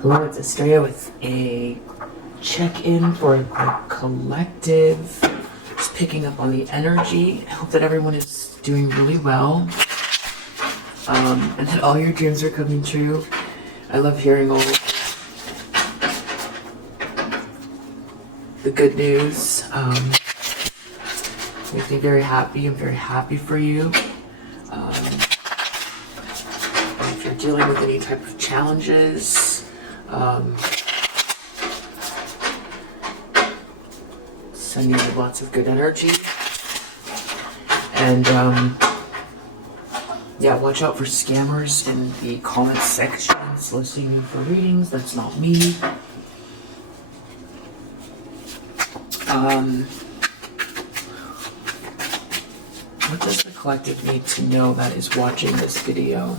Hello, it's Estrella with a check-in for the collective. Just picking up on the energy. I hope that everyone is doing really well. And that all your dreams are coming true. I love hearing all the good news. Makes me very happy. I'm very happy for you. If you're dealing with any type of challenges, sending you lots of good energy. And yeah, watch out for scammers in the comments section soliciting you for readings. That's not me. What does the collective need to know that is watching this video?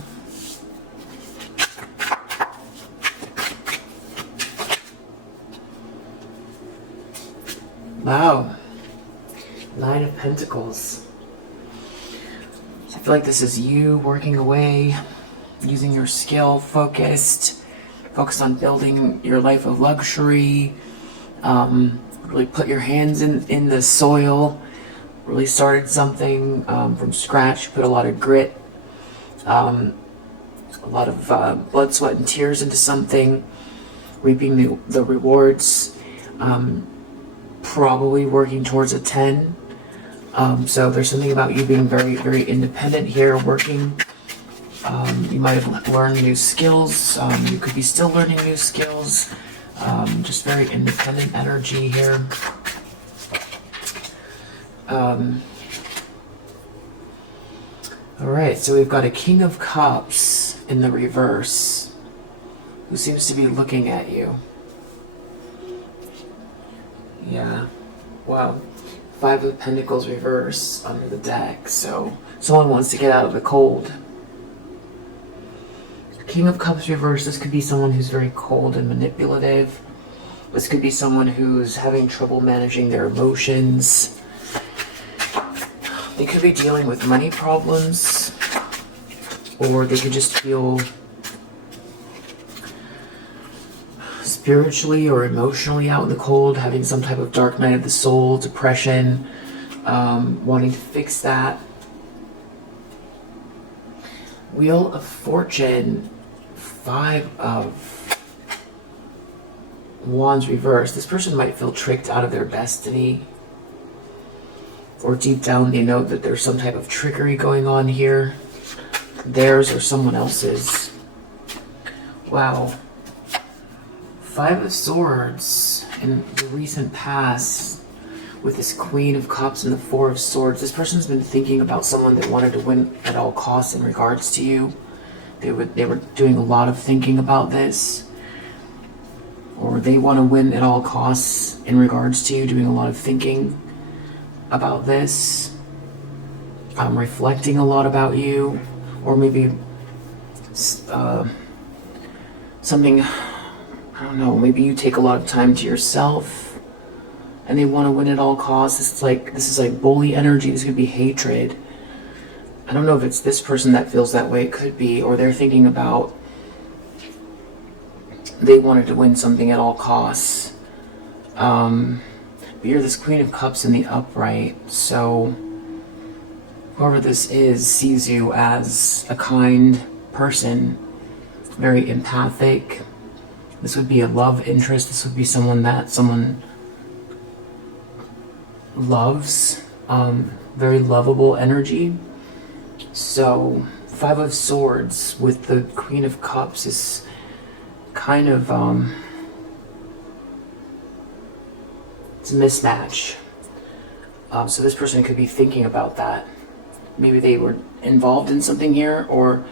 Wow. 9 of Pentacles. So I feel like this is you working away, using your skill, focused on building your life of luxury, really put your hands in the soil, really started something from scratch, put a lot of grit, a lot of blood, sweat, and tears into something, reaping the rewards, probably working towards a 10. So there's something about you being very, very independent here, working. You might have learned new skills. You could be still learning new skills. Just very independent energy here. Alright, so we've got a King of Cups in the reverse who seems to be looking at you. Yeah, wow. 5 of Pentacles reverse under the deck, so someone wants to get out of the cold. King of Cups reverse, this could be someone who's very cold and manipulative. This could be someone who's having trouble managing their emotions. They could be dealing with money problems, or they could just feel spiritually or emotionally out in the cold, having some type of dark night of the soul, depression, wanting to fix that. Wheel of Fortune, 5 of Wands reversed. This person might feel tricked out of their destiny, or deep down they know that there's some type of trickery going on here, theirs or someone else's. Wow. 5 of Swords in the recent past with this Queen of Cups and the 4 of Swords. This person's been thinking about someone that wanted to win at all costs in regards to you. They were doing a lot of thinking about this, or they want to win at all costs in regards to you, doing a lot of thinking about this, reflecting a lot about you, or maybe something, I don't know, maybe you take a lot of time to yourself and they want to win at all costs. This is like bully energy. This could be hatred. I don't know if it's this person that feels that way. It could be, or they're thinking about they wanted to win something at all costs. But you're this Queen of Cups in the upright, so whoever this is sees you as a kind person, very empathic. This would be a love interest. This would be someone that someone loves, very lovable energy. So 5 of Swords with the Queen of Cups is kind of it's a mismatch. So this person could be thinking about that. Maybe they were involved in something here, or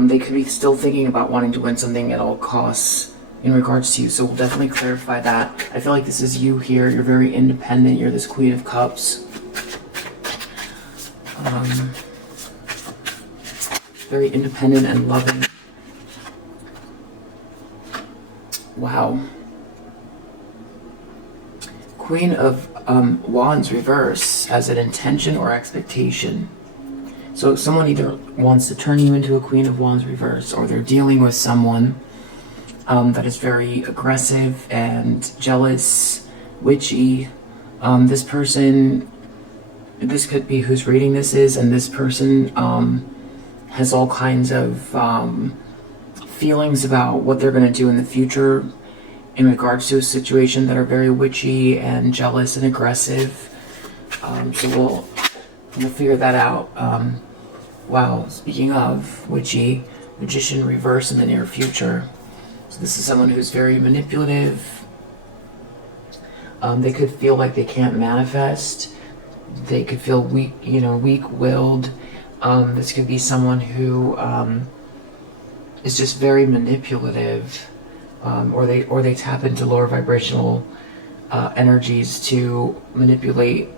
they could be still thinking about wanting to win something at all costs in regards to you. So we'll definitely clarify that. I feel like this is you here. You're very independent. You're this Queen of Cups. Very independent and loving. Wow. Queen of Wands reverse as an intention or expectation. So someone either wants to turn you into a Queen of Wands reverse, or they're dealing with someone that is very aggressive and jealous, witchy. This person, this could be who's reading this is, and this person has all kinds of feelings about what they're going to do in the future in regards to a situation that are very witchy and jealous and aggressive. So we'll figure that out. Wow, speaking of witchy, magician reverse in the near future. So this is someone who's very manipulative. They could feel like they can't manifest. They could feel weak, weak-willed. This could be someone who is just very manipulative, or they tap into lower vibrational energies to manipulate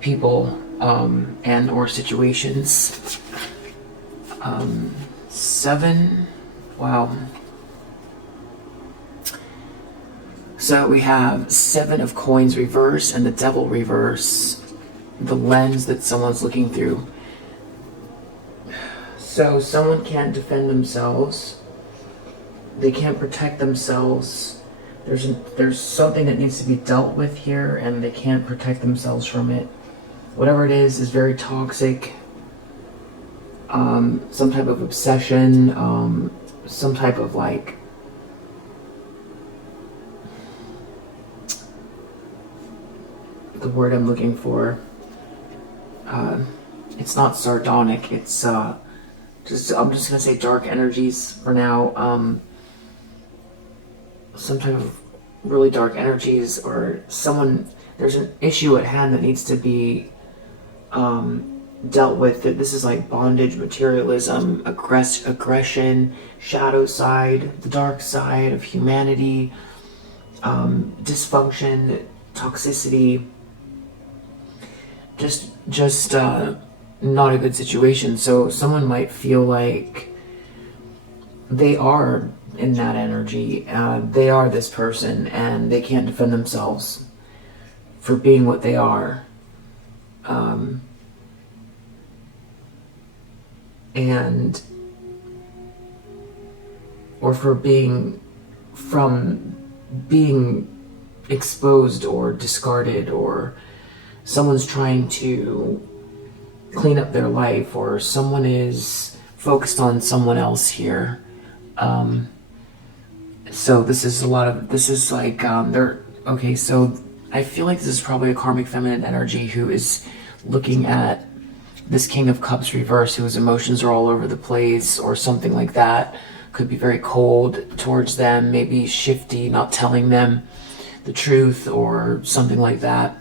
people and or situations. 7. Wow. So we have 7 of coins reverse and the devil reverse, the lens that someone's looking through. So someone can't defend themselves. They can't protect themselves. There's something that needs to be dealt with here, and they can't protect themselves from it. Whatever it is very toxic. Some type of obsession, some type of like the word I'm looking for. It's not sardonic. It's I'm just gonna say dark energies for now. Some type of really dark energies, or someone. There's an issue at hand that needs to be dealt with. That this is like bondage, materialism, aggression, shadow side, the dark side of humanity, dysfunction, toxicity. Just not a good situation. So someone might feel like they are in that energy. They are this person, and they can't defend themselves for being what they are. Or for being exposed or discarded, or someone's trying to clean up their life, or someone is focused on someone else here. So this is like, okay, so I feel like this is probably a karmic feminine energy who is looking at this King of Cups reverse, whose emotions are all over the place, or something like that. Could be very cold towards them, maybe shifty, not telling them the truth, or something like that.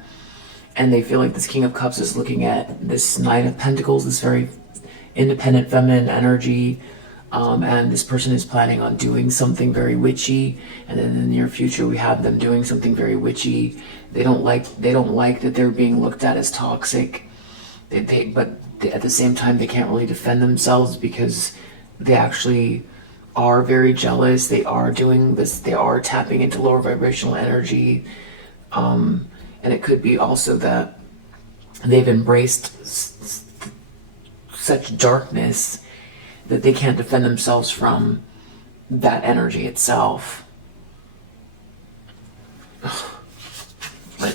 And they feel like this King of Cups is looking at this Knight of Pentacles, this very independent feminine energy, and this person is planning on doing something very witchy, and then in the near future we have them doing something very witchy. They don't like that they're being looked at as toxic. But at the same time, they can't really defend themselves because they actually are very jealous. They are doing this. They are tapping into lower vibrational energy. And it could be also that they've embraced such darkness that they can't defend themselves from that energy itself. But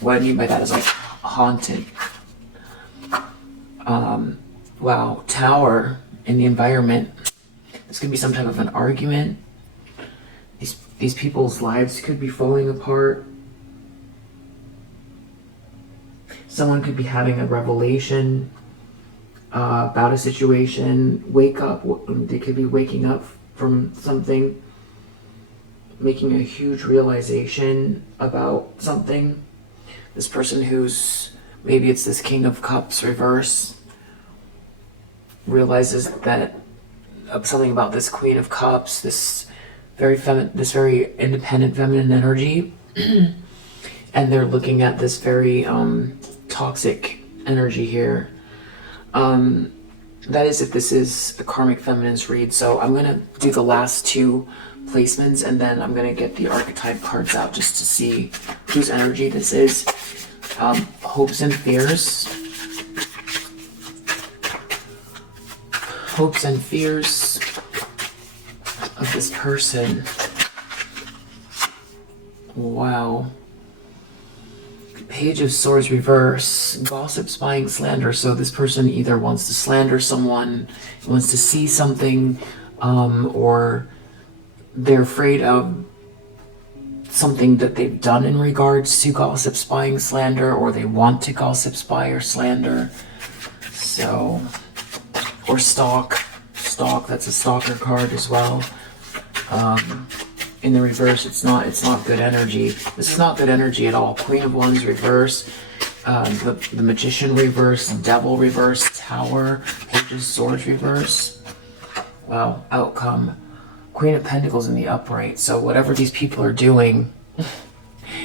what I mean by that is like haunted. Wow, Tower in the environment. This could be some type of an argument. These people's lives could be falling apart. Someone could be having a revelation about a situation. Wake up. They could be waking up from something, making a huge realization about something. This person who's, maybe it's this King of Cups reverse, realizes that something about this Queen of Cups, this very independent feminine energy, and they're looking at this very toxic energy here. That is if this is a karmic feminines read. So I'm gonna do the last 2 placements, and then I'm gonna get the archetype cards out just to see whose energy this is. Hopes and fears. Hopes and fears. of this person. Wow. Page of Swords reverse, gossip, spying, slander. So this person either wants to slander someone, wants to see something, or they're afraid of something that they've done in regards to gossip, spying, slander, or they want to gossip, spy, or slander. So, or stalk. Stalk, that's a stalker card as well. In the reverse, it's not good energy. This is not good energy at all. Queen of Wands reverse, the Magician reverse, Devil reverse, Tower, Page of Swords reverse. Wow, outcome. Queen of Pentacles in the upright. So whatever these people are doing,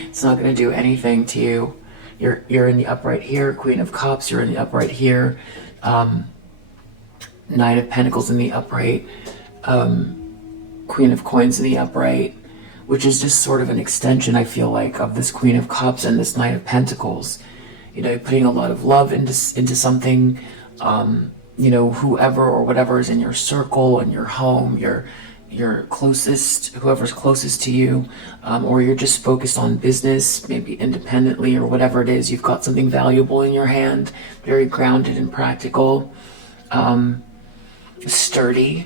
it's not going to do anything to you. You're in the upright here. Queen of Cups, you're in the upright here. Knight of Pentacles in the upright. Queen of Coins in the upright, which is just sort of an extension, I feel like, of this Queen of Cups and this Knight of Pentacles. You know, putting a lot of love into something, you know, whoever or whatever is in your circle, in your home, your closest, whoever's closest to you, or you're just focused on business, maybe independently or whatever it is. You've got something valuable in your hand, very grounded and practical, sturdy.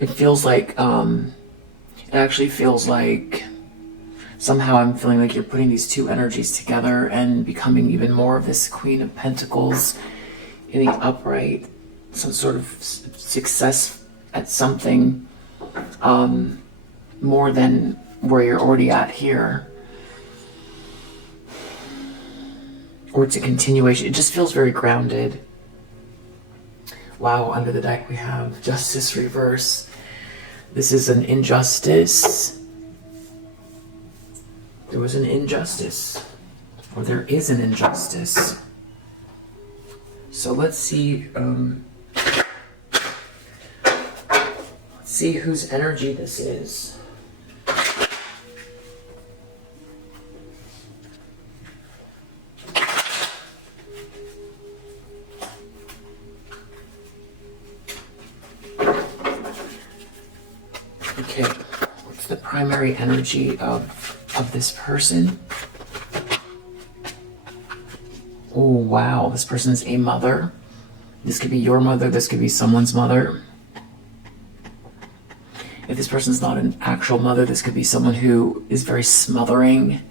It feels like, it actually feels like somehow I'm feeling like you're putting these two energies together and becoming even more of this Queen of Pentacles in the upright, some sort of success at something, more than where you're already at here. Or it's a continuation. It just feels very grounded. Wow, under the deck we have Justice reverse. This is an injustice. There was an injustice, or there is an injustice. So let's see whose energy this is. Okay, what's the primary energy of this person? Oh, wow, this person's a mother. This could be your mother, this could be someone's mother. If this person's not an actual mother, this could be someone who is very smothering,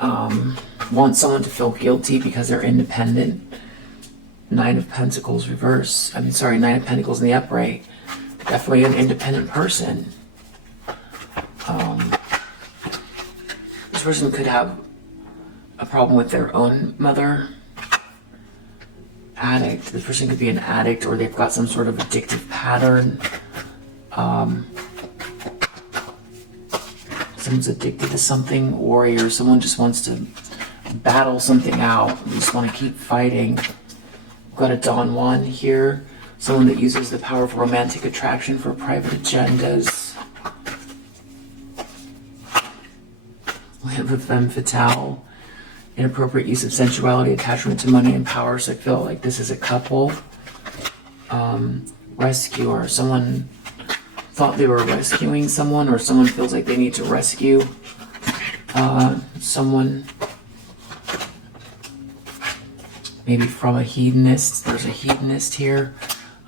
wants someone to feel guilty because they're independent. Nine of Pentacles reverse. Nine of Pentacles in the upright. Definitely an independent person. This person could have a problem with their own mother. Addict. This person could be an addict, or they've got some sort of addictive pattern. Someone's addicted to something. Warrior. Someone just wants to battle something out. They just want to keep fighting. We've got a Don Juan here. Someone that uses the power of romantic attraction for private agendas. We have a femme fatale. Inappropriate use of sensuality, attachment to money and power. So I feel like this is a couple. Rescuer. Someone thought they were rescuing someone, or someone feels like they need to rescue someone. Maybe from a hedonist. There's a hedonist here.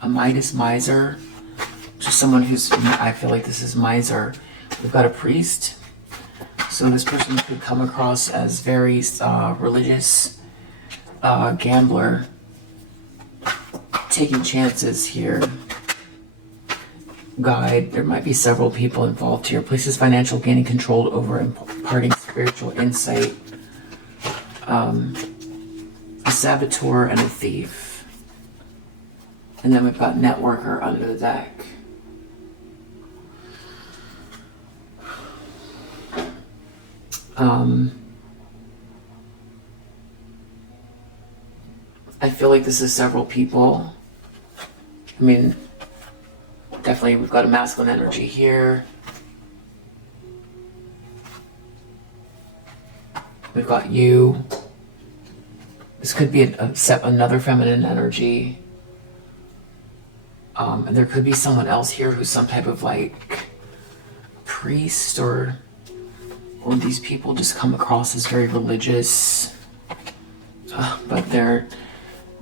A Midas miser. Just someone who's, I feel like this is miser. We've got a priest. So this person could come across as very religious, gambler, taking chances here. Guide. There might be several people involved here. Places financial gain and control over imparting spiritual insight. A saboteur and a thief. And then we've got networker under the deck. I feel like this is several people. I mean, definitely we've got a masculine energy here. We've got you. This could be another feminine energy. And there could be someone else here who's some type of like priest, or these people just come across as very religious. But they're,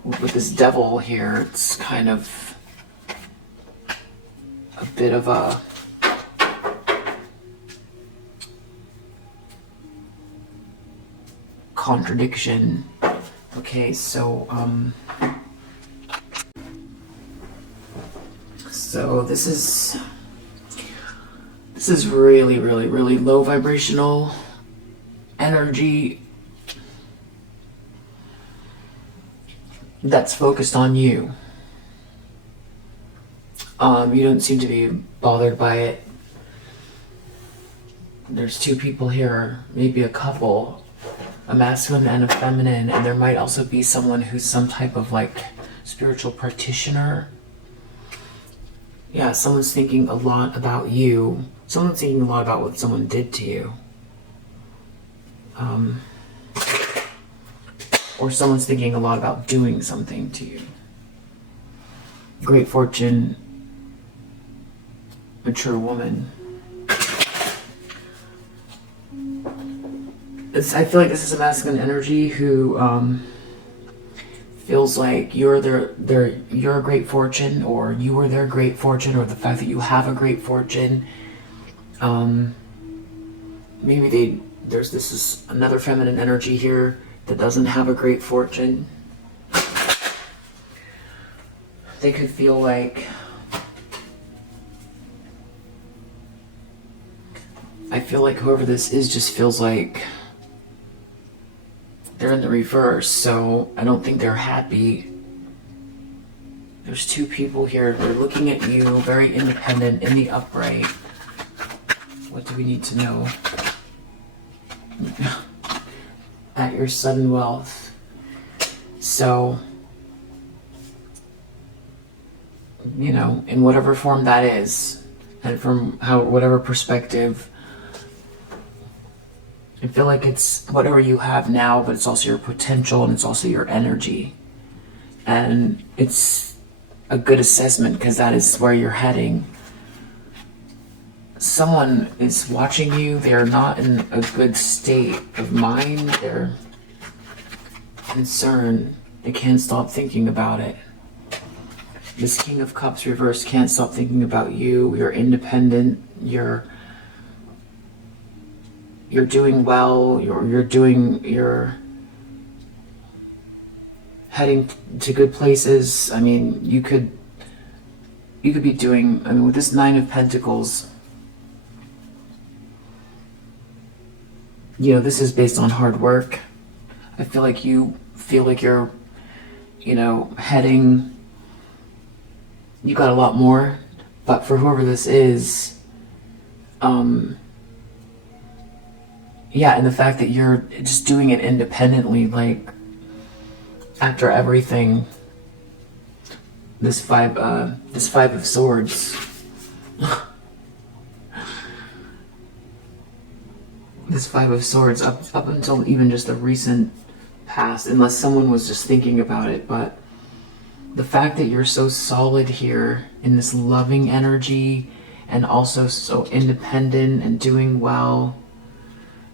with this devil here, it's kind of a bit of a contradiction. Okay, so this is really, really, really low vibrational energy that's focused on you. You don't seem to be bothered by it. There's two people here, maybe a couple, a masculine and a feminine, and there might also be someone who's some type of like spiritual practitioner. Yeah, someone's thinking a lot about you. Someone's thinking a lot about what someone did to you. Or someone's thinking a lot about doing something to you. Great fortune, mature woman. I feel like this is a masculine energy who feels like you're a great fortune, or you were their great fortune, or the fact that you have a great fortune. Maybe this is another feminine energy here that doesn't have a great fortune. They could feel like, I feel like whoever this is just feels like they're in the reverse, so I don't think they're happy. There's two people here. They're looking at you, very independent, in the upright. What do we need to know? At your sudden wealth. So, you know, in whatever form that is, and from whatever perspective, I feel like it's whatever you have now, but it's also your potential and it's also your energy. And it's a good assessment because that is where you're heading. Someone is watching you. They're not in a good state of mind. They're concerned. They can't stop thinking about it. This King of Cups reversed can't stop thinking about you. You're independent. You're doing well. You're heading to good places. I mean, you could be doing, I mean, with this Nine of Pentacles, you know, this is based on hard work. I feel like you feel like you're, you know, heading, you got a lot more, but for whoever this is, yeah, and the fact that you're just doing it independently, like, after everything, this Five of Swords, this Five of Swords, up until even just the recent past, unless someone was just thinking about it, but the fact that you're so solid here in this loving energy and also so independent and doing well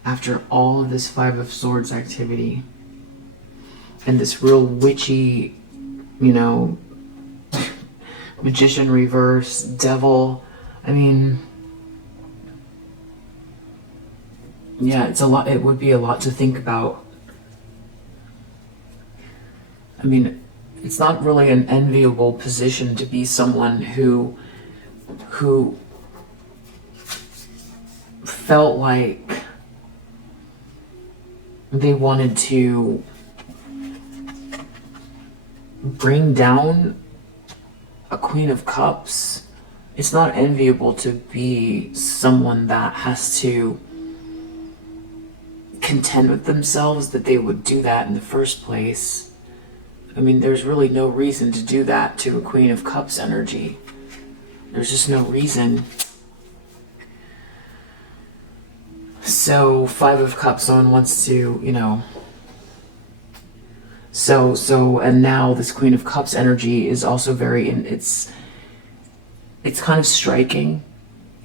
after all of this Five of Swords activity and this real witchy, you know, magician reverse, devil, I mean, yeah, it's a lot. It would be a lot to think about. I mean, it's not really an enviable position to be someone who felt like they wanted to bring down a Queen of Cups. It's not enviable to be someone that has to contend with themselves that they would do that in the first place. I mean, there's really no reason to do that to a Queen of Cups energy. There's just no reason. So, Five of Cups, someone wants to, you know, and now this Queen of Cups energy is also very, it's It's kind of striking.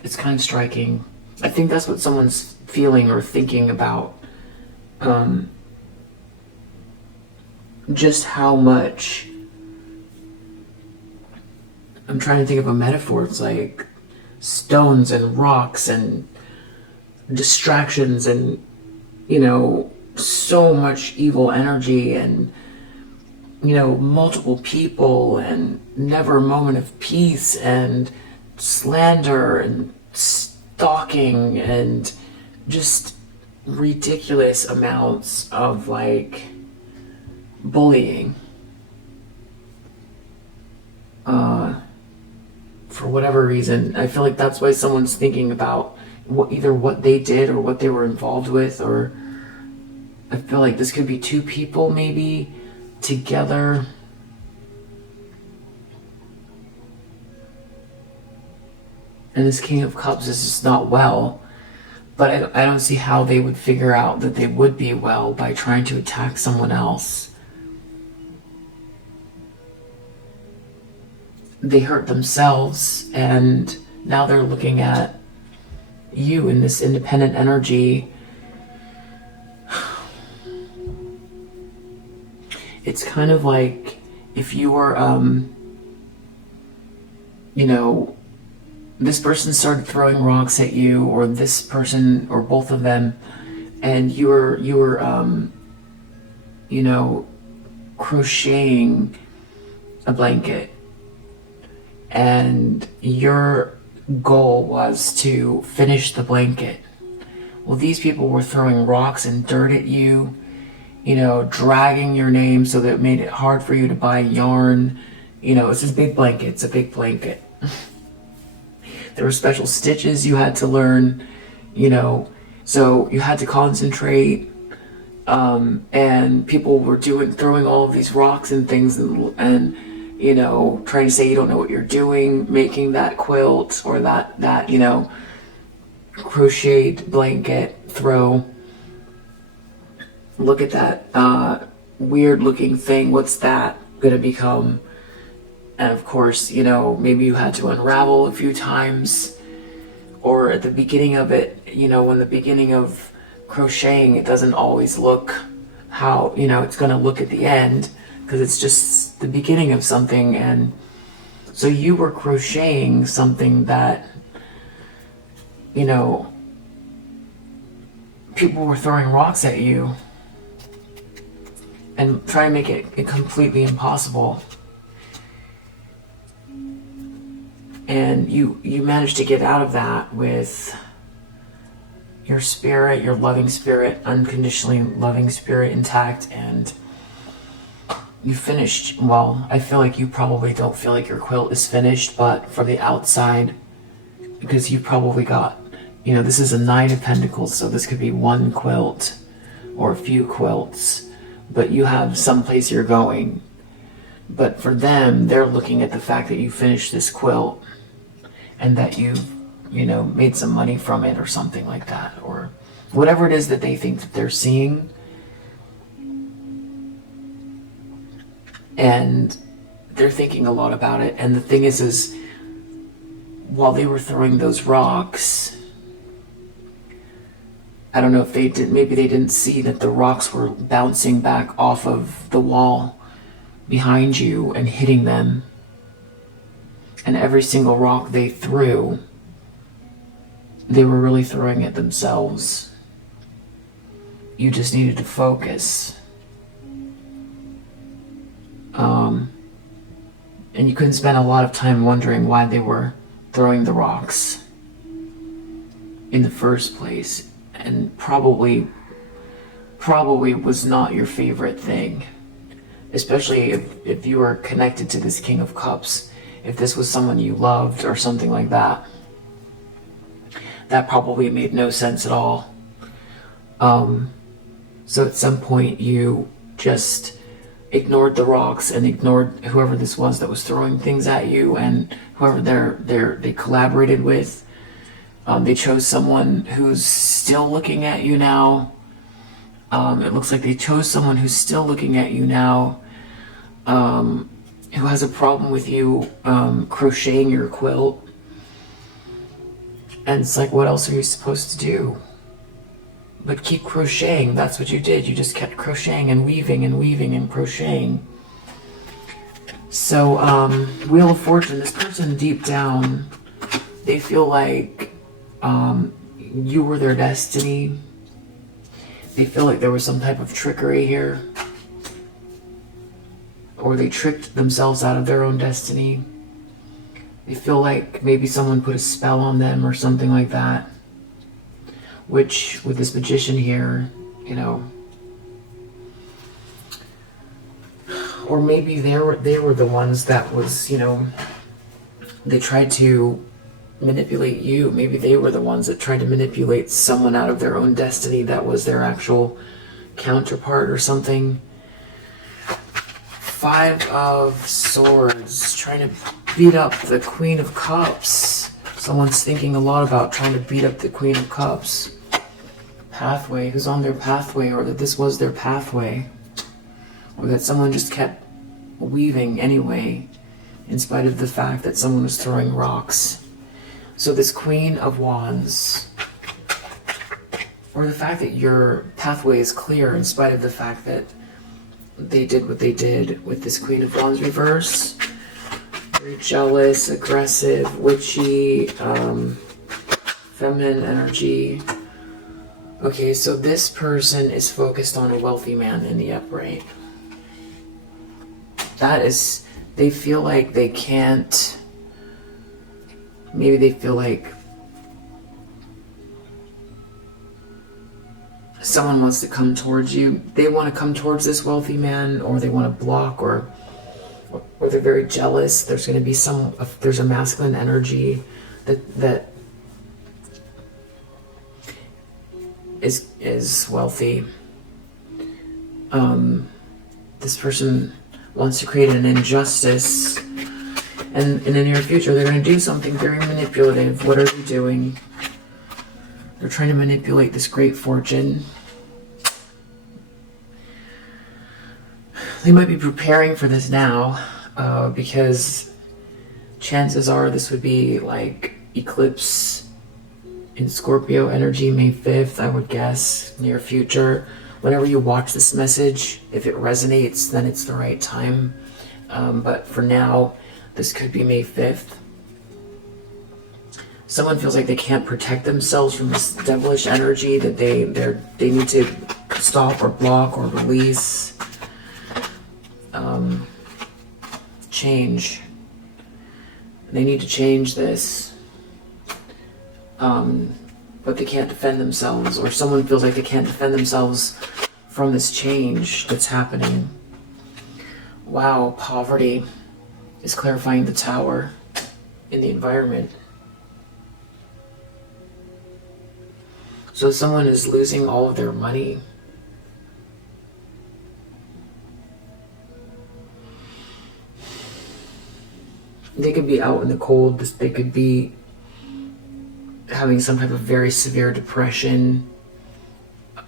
It's kind of striking. I think that's what someone's feeling or thinking about. Just how much... I'm trying to think of a metaphor. It's like stones and rocks and distractions and, you know, so much evil energy and, you know, multiple people and never a moment of peace and slander and stalking and just ridiculous amounts of like bullying. For whatever reason, I feel like that's why someone's thinking about either what they did or what they were involved with, or I feel like this could be two people maybe together. And this King of Cups is just not well, but I don't see how they would figure out that they would be well by trying to attack someone else. They hurt themselves, and now they're looking at you in this independent energy. It's kind of like if you were, you know, this person started throwing rocks at you, or this person, or both of them, and you were, you know, crocheting a blanket. And your goal was to finish the blanket. Well, these people were throwing rocks and dirt at you, you know, dragging your name so that it made it hard for you to buy yarn. You know, it's this big blanket. It's a big blanket. There were special stitches you had to learn, you know, so you had to concentrate. And people were throwing all of these rocks and things and you know, trying to say you don't know what you're doing, making that quilt or that you know, crocheted blanket throw. Look at that weird looking thing. What's that gonna become? And of course, you know, maybe you had to unravel a few times, or at the beginning of it, you know, when the beginning of crocheting, it doesn't always look how, you know, it's gonna look at the end, because it's just the beginning of something. And so you were crocheting something that, you know, people were throwing rocks at you and trying to make it completely impossible. And you managed to get out of that with your spirit, your loving spirit, unconditionally loving spirit intact, and you finished. Well, I feel like you probably don't feel like your quilt is finished, but from the outside, because you probably got, you know, this is a 9 of Pentacles, so this could be one quilt or a few quilts, but you have someplace you're going. But for them, they're looking at the fact that you finished this quilt and that you've, you know, made some money from it or something like that, or whatever it is that they think that they're seeing. And they're thinking a lot about it. And the thing is while they were throwing those rocks, I don't know if they did, maybe they didn't see that the rocks were bouncing back off of the wall behind you and hitting them. And every single rock they threw, they were really throwing at themselves. You just needed to focus. And you couldn't spend a lot of time wondering why they were throwing the rocks in the first place. And probably was not your favorite thing. Especially if you were connected to this King of Cups. If this was someone you loved or something like that. That probably made no sense at all. So at some point you just ignored the rocks and ignored whoever this was that was throwing things at you, and whoever they collaborated with. They chose someone who's still looking at you now. It looks like they chose someone who's still looking at you now, who has a problem with you crocheting your quilt. And it's like, what else are you supposed to do? But keep crocheting. That's what you did. You just kept crocheting and weaving and weaving and crocheting. So, Wheel of Fortune, this person deep down, they feel like you were their destiny. They feel like there was some type of trickery here. Or they tricked themselves out of their own destiny. They feel like maybe someone put a spell on them or something like that. Which, with this Magician here, you know, or maybe they were the ones that was, you know, they tried to manipulate you. Maybe they were the ones that tried to manipulate someone out of their own destiny that was their actual counterpart or something. 5 of Swords, trying to beat up the Queen of Cups. Someone's thinking a lot about trying to beat up the Queen of Cups. Pathway, who's on their pathway, or that this was their pathway, or that someone just kept weaving anyway, in spite of the fact that someone was throwing rocks. So this Queen of Wands, or the fact that your pathway is clear in spite of the fact that they did what they did with this Queen of Wands reverse. Very jealous, aggressive, witchy, feminine energy. Okay, so this person is focused on a wealthy man in the upright. That is, they feel like they can't, maybe they feel like someone wants to come towards you. They want to come towards this wealthy man, or they want to block, or they're very jealous. There's going to be there's a masculine energy that is wealthy. This person wants to create an injustice, and in the near future they're going to do something very manipulative. What are they doing? They're trying to manipulate this great fortune. They might be preparing for this now, because chances are this would be like Eclipse in Scorpio energy, May 5th, I would guess, near future. Whenever you watch this message, if it resonates, then it's the right time. But for now, this could be May 5th. Someone feels like they can't protect themselves from this devilish energy, that they need to stop or block or release. Change. They need to change this. But they can't defend themselves, or someone feels like they can't defend themselves from this change that's happening. Wow, poverty is clarifying the Tower in the environment. So someone is losing all of their money. They could be out in the cold. They could be having some type of very severe depression,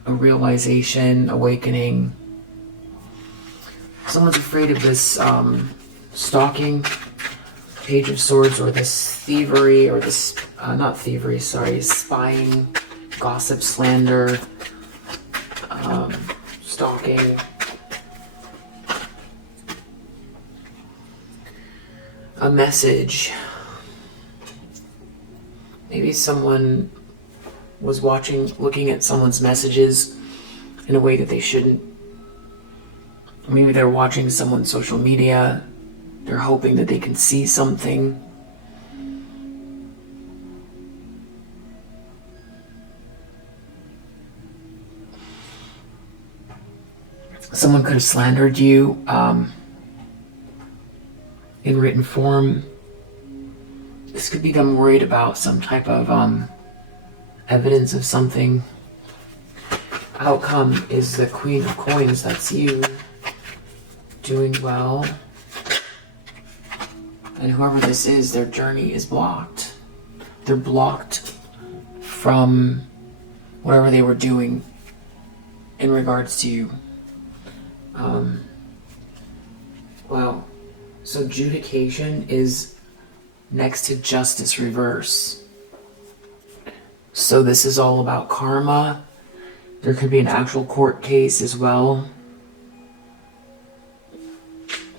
a realization, awakening. Someone's afraid of this stalking, Page of Swords, or this thievery, or this, not thievery, sorry, spying, gossip, slander, stalking. A message. Maybe someone was looking at someone's messages in a way that they shouldn't. Maybe they're watching someone's social media. They're hoping that they can see something. Someone could have slandered you in written form. This could be them worried about some type of evidence of something. Outcome is the Queen of Coins. That's you doing well. And whoever this is, their journey is blocked. They're blocked from whatever they were doing in regards to you. Wow. So adjudication is next to justice reverse. So this is all about karma. There could be an actual court case as well.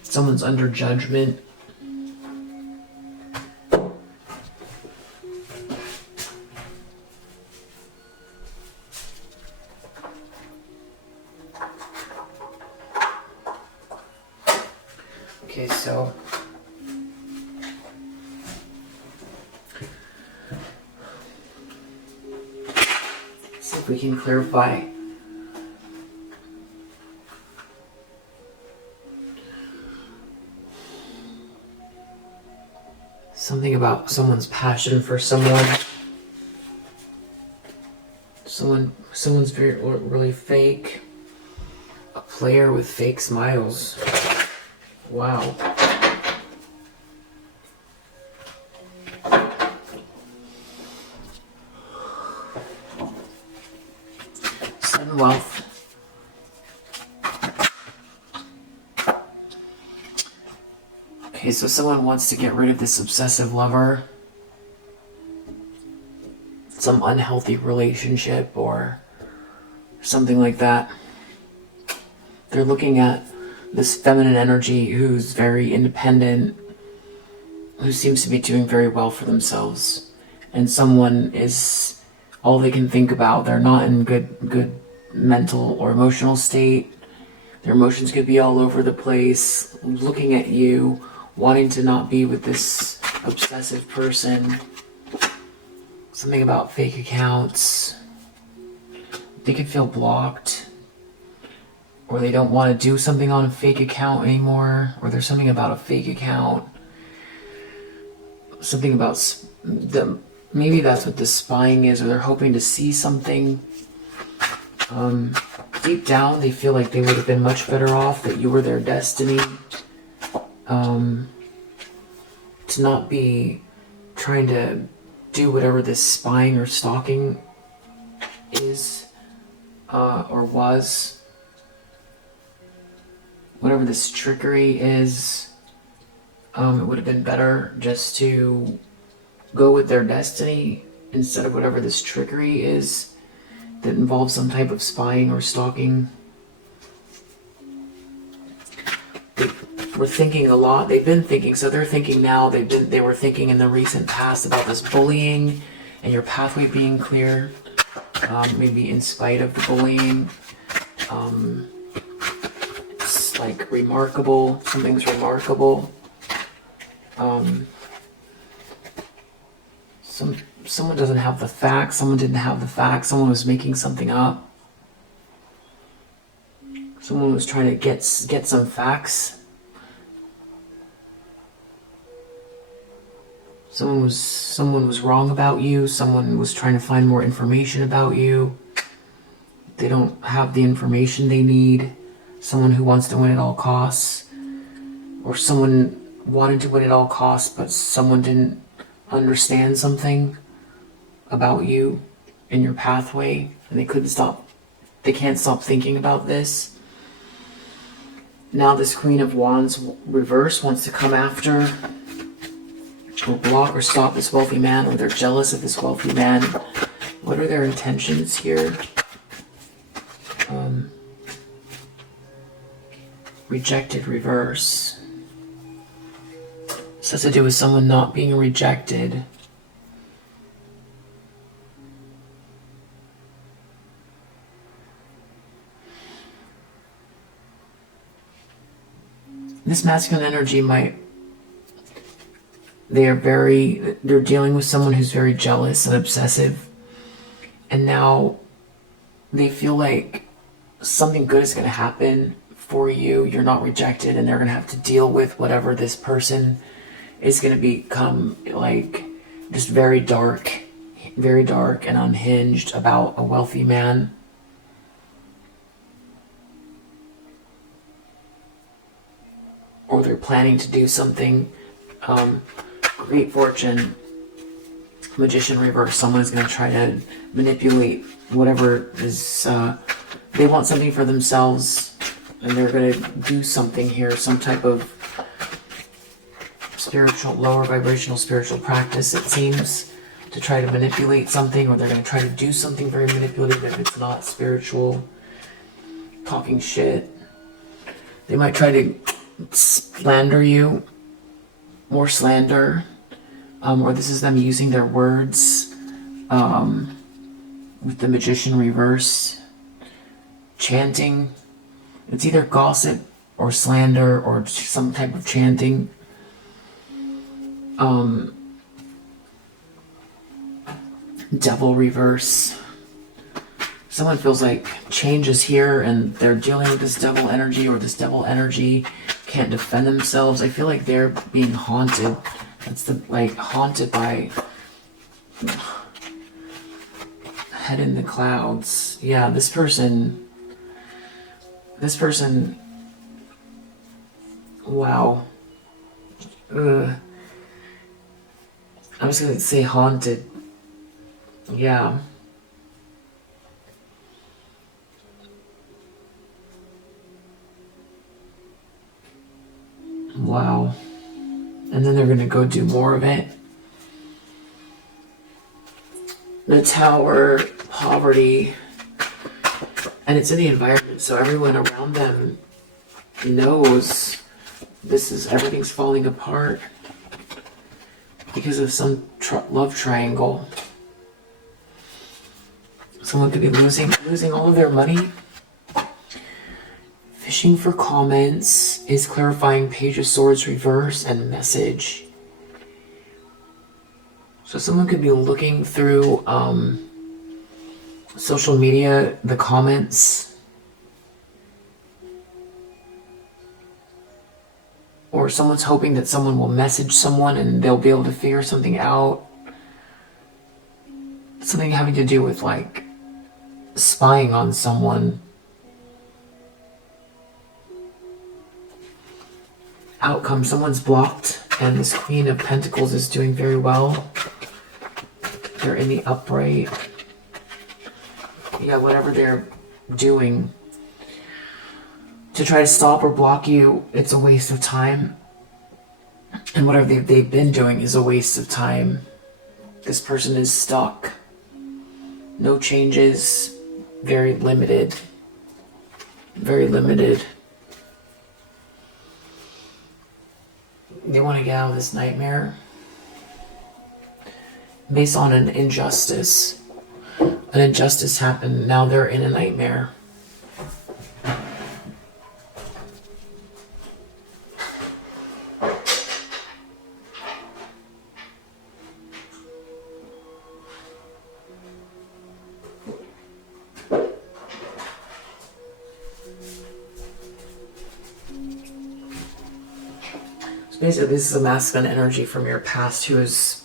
Someone's under judgment. Okay, so see if we can clarify. Something about someone's passion for someone. Someone's very really fake. A player with fake smiles. Wow. Sudden wealth. Okay, so someone wants to get rid of this obsessive lover. Some unhealthy relationship or something like that. They're looking at this feminine energy who's very independent, who seems to be doing very well for themselves. And someone is all they can think about. They're not in good mental or emotional state. Their emotions could be all over the place, looking at you, wanting to not be with this obsessive person. Something about fake accounts. They could feel blocked. Or they don't want to do something on a fake account anymore. Or there's something about a fake account. Something about maybe that's what the spying is. Or they're hoping to see something. Deep down they feel like they would have been much better off. That you were their destiny. To not be trying to do whatever this spying or stalking is, or was. Whatever this trickery is, it would have been better just to go with their destiny instead of whatever this trickery is that involves some type of spying or stalking. We're thinking a lot. They've been thinking, so they're thinking now. They were thinking in the recent past about this bullying and your pathway being clear. Maybe in spite of the bullying. It's like remarkable. Something's remarkable. Someone doesn't have the facts. Someone didn't have the facts. Someone was making something up. Someone was trying to get some facts. Someone was wrong about you. Someone was trying to find more information about you. They don't have the information they need. Someone who wants to win at all costs. Or someone wanted to win at all costs, but someone didn't understand something about you and your pathway, and they can't stop thinking about this. Now this Queen of Wands reverse wants to come after or block or stop this wealthy man, or they're jealous of this wealthy man. What are their intentions here? Rejected reverse. This has to do with someone not being rejected. This masculine energy they're dealing with someone who's very jealous and obsessive. And now they feel like something good is going to happen for you. You're not rejected, and they're going to have to deal with whatever this person is going to become, like just very dark and unhinged about a wealthy man. Or they're planning to do something. Great fortune, magician reverse. Someone's going to try to manipulate whatever is, they want something for themselves, and they're going to do something here, some type of lower vibrational spiritual practice, it seems, to try to manipulate something, or they're going to try to do something very manipulative if it's not spiritual. Talking shit. They might try to slander you, more slander, or this is them using their words with the Magician reverse, chanting. It's either gossip or slander or some type of chanting. Devil reverse. Someone feels like change is here and they're dealing with this devil energy, or this devil energy can't defend themselves. I feel like they're being haunted. That's the, like, haunted by head in the clouds. Yeah, this person, wow. I'm just gonna say haunted. Yeah. Wow. And then they're going to go do more of it. The Tower, poverty. And it's in the environment, so everyone around them knows this is, everything's falling apart because of some love triangle. Someone could be losing all of their money. Fishing for comments is clarifying Page of Swords reverse and message. So someone could be looking through social media, the comments, or someone's hoping that someone will message someone and they'll be able to figure something out. Something having to do with, like, spying on someone. Outcome, someone's blocked, and this Queen of Pentacles is doing very well. They're in the upright. Yeah, whatever they're doing to try to stop or block you, it's a waste of time. And whatever they've been doing is a waste of time. This person is stuck. No changes. Very limited. Very limited. They want to get out of this nightmare based on an injustice. An injustice happened. Now they're in a nightmare. Basically, this is a masculine energy from your past who is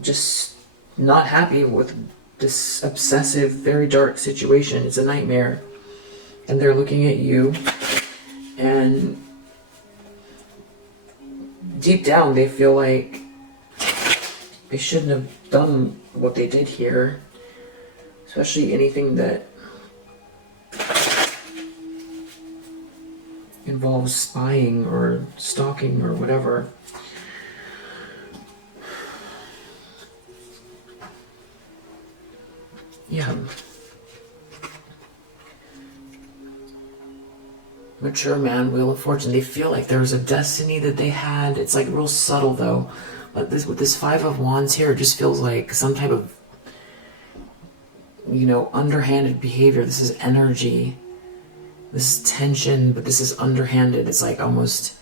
just not happy with this obsessive, very dark situation. It's a nightmare. And they're looking at you, and deep down they feel like they shouldn't have done what they did here. Especially anything that involves spying or stalking or whatever. Yeah. Mature man, Wheel of Fortune. They feel like there was a destiny that they had. It's like real subtle though. But this, with this Five of Wands here, it just feels like some type of, you know, underhanded behavior. This is energy. This is tension, but this is underhanded. It's like almost,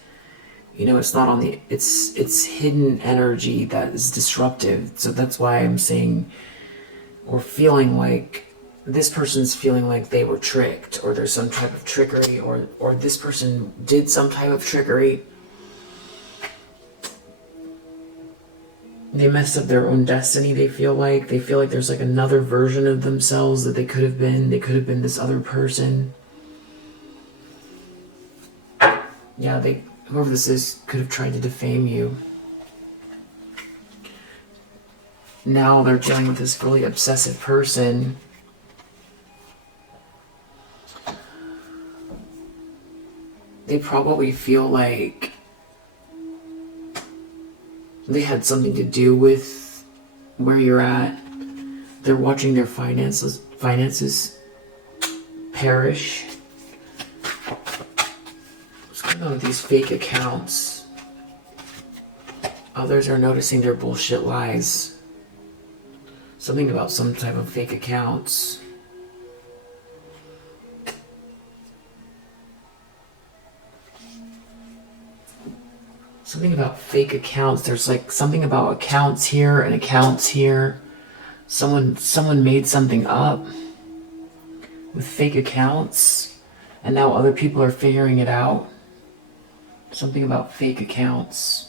you know, it's not on the, it's hidden energy that is disruptive. So that's why I'm saying, or feeling like, this person's feeling like they were tricked, or there's some type of trickery, or this person did some type of trickery. They messed up their own destiny, they feel like there's like another version of themselves that they could have been. They could have been this other person. Yeah, whoever this is could have tried to defame you. Now they're dealing with this really obsessive person. They probably feel like They had something to do with where you're at. They're watching their finances perish. What's going on with these fake accounts? Others are noticing their bullshit lies. Something about some type of fake accounts. Something about fake accounts. There's like something about accounts here and accounts here. Someone made something up with fake accounts, and now other people are figuring it out. Something about fake accounts.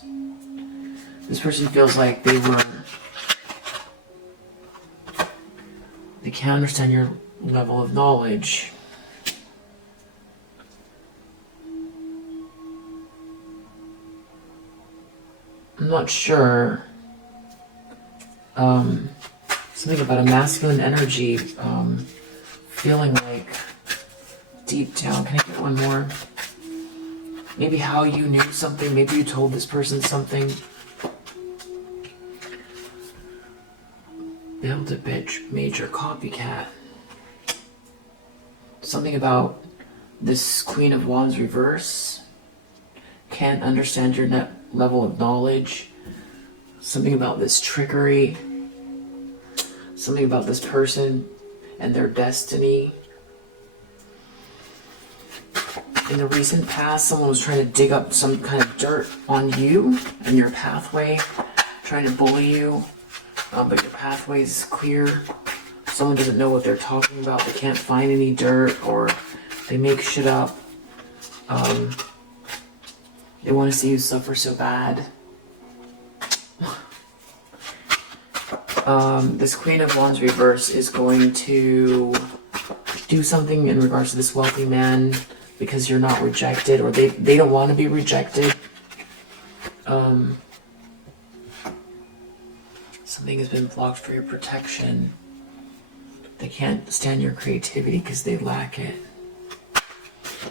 This person feels like they can't understand your level of knowledge. I'm not sure. Something about a masculine energy, feeling like deep down. Can I get one more? Maybe how you knew something. Maybe you told this person something. Build a bitch, major copycat. Something about this Queen of Wands reverse. Can't understand your level of knowledge. Something about this trickery. Something about this person and their destiny. In the recent past, someone was trying to dig up some kind of dirt on you and your pathway, trying to bully you, but your pathway is clear. Someone doesn't know what they're talking about. They can't find any dirt, or they make shit up. They want to see you suffer so bad. This Queen of Wands reverse is going to do something in regards to this wealthy man because you're not rejected, or they don't want to be rejected. Something has been blocked for your protection. They can't stand your creativity because they lack it.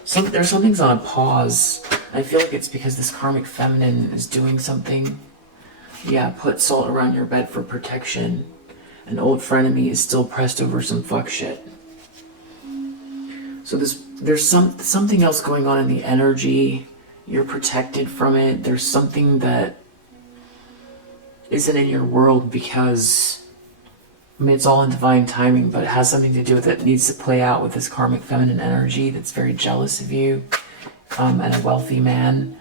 Something's on a pause. I feel like it's because this karmic feminine is doing something. Yeah, put salt around your bed for protection. An old frenemy is still pressed over some fuck shit. So there's something else going on in the energy. You're protected from it. There's something that isn't in your world because, I mean, it's all in divine timing, but it has something to do with it needs to play out with this karmic feminine energy that's very jealous of you, and a wealthy man.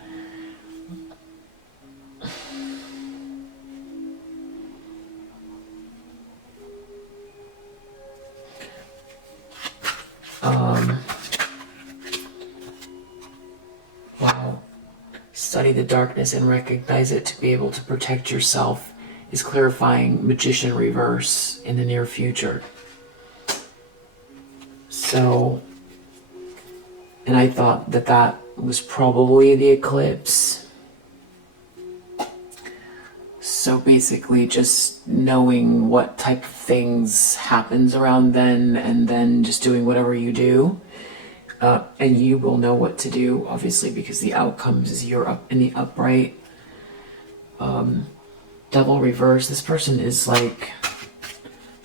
Wow. Study the darkness and recognize it to be able to protect yourself is clarifying Magician reverse in the near future. So, and I thought that was probably the eclipse. So basically just knowing what type of things happens around then, and then just doing whatever you do. And you will know what to do, obviously, because the outcomes is you're up in the upright. Devil reverse. This person is like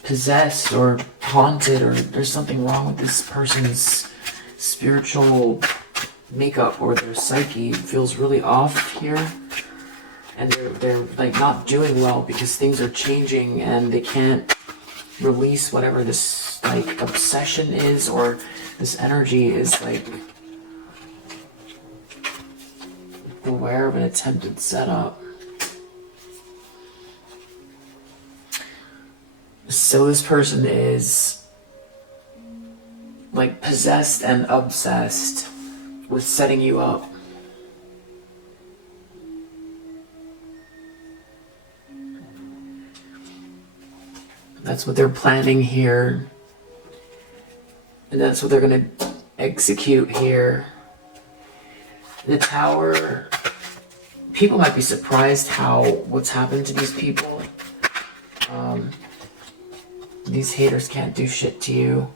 possessed or haunted, or there's something wrong with this person's spiritual makeup, or their psyche feels really off here. And they're like not doing well because things are changing and they can't release whatever this like obsession is, or this energy is like beware of an attempted setup. So this person is like possessed and obsessed with setting you up. That's what they're planning here. And that's what they're going to execute here. The Tower, people might be surprised what's happened to these people. These haters can't do shit to you.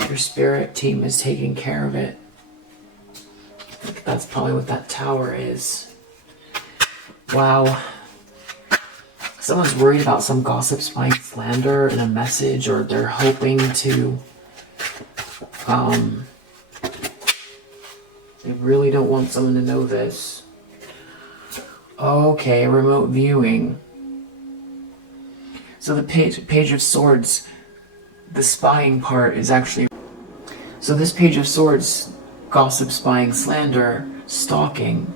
Your spirit team is taking care of it. That's probably what that tower is. Wow. Someone's worried about some gossip, spying, slander in a message, or they're hoping to, they really don't want someone to know this. Okay, remote viewing. So the page of swords, the spying part is actually, so this page of swords, gossip, spying, slander, stalking.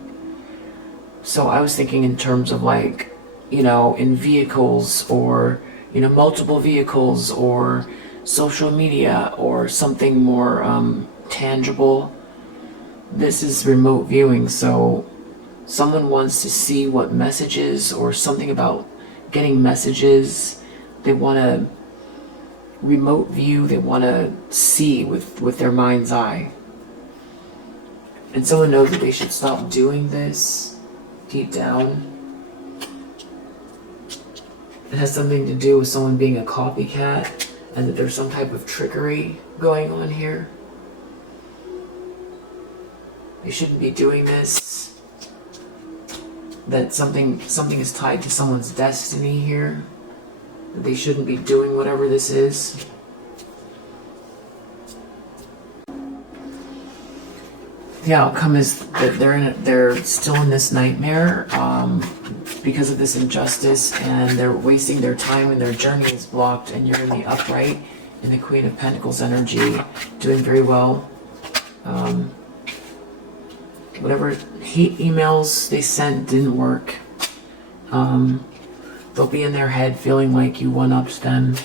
So I was thinking in terms of like, you know, in vehicles, or, you know, multiple vehicles, or social media, or something more tangible. This is remote viewing, so someone wants to see what messages, or something about getting messages. They want to remote view, they want to see with their mind's eye. And someone knows that they should stop doing this deep down. It has something to do with someone being a copycat, and that there's some type of trickery going on here. They shouldn't be doing this. That something is tied to someone's destiny here. That they shouldn't be doing whatever this is. The outcome is that they're still in this nightmare because of this injustice, and they're wasting their time, and their journey is blocked, and you're in the upright, in the Queen of Pentacles energy, doing very well. Whatever hate emails they sent didn't work. They'll be in their head feeling like you one-upped them.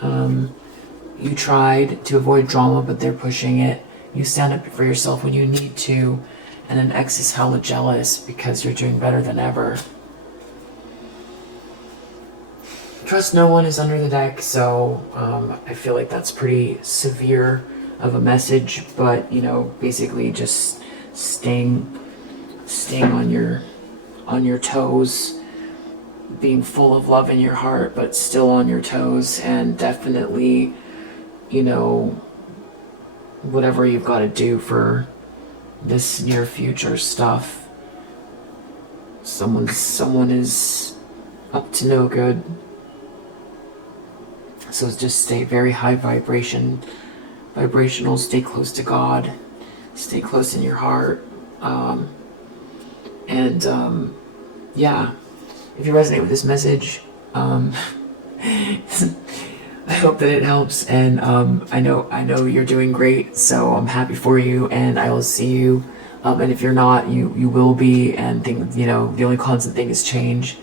You tried to avoid drama, but they're pushing it. You stand up for yourself when you need to, and an ex is hella jealous because you're doing better than ever. Trust no one is under the deck, so I feel like that's pretty severe of a message, but, you know, basically just staying on your toes, being full of love in your heart, but still on your toes, and definitely, you know, whatever you've got to do for this near future stuff. Someone is up to no good. So just stay very high vibrational, stay close to God, stay close in your heart. Yeah, if you resonate with this message, I hope that it helps, and I know you're doing great, so I'm happy for you, and I will see you. And if you're not, you will be, and you know, the only constant thing is change.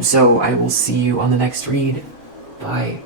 So I will see you on the next read. Bye.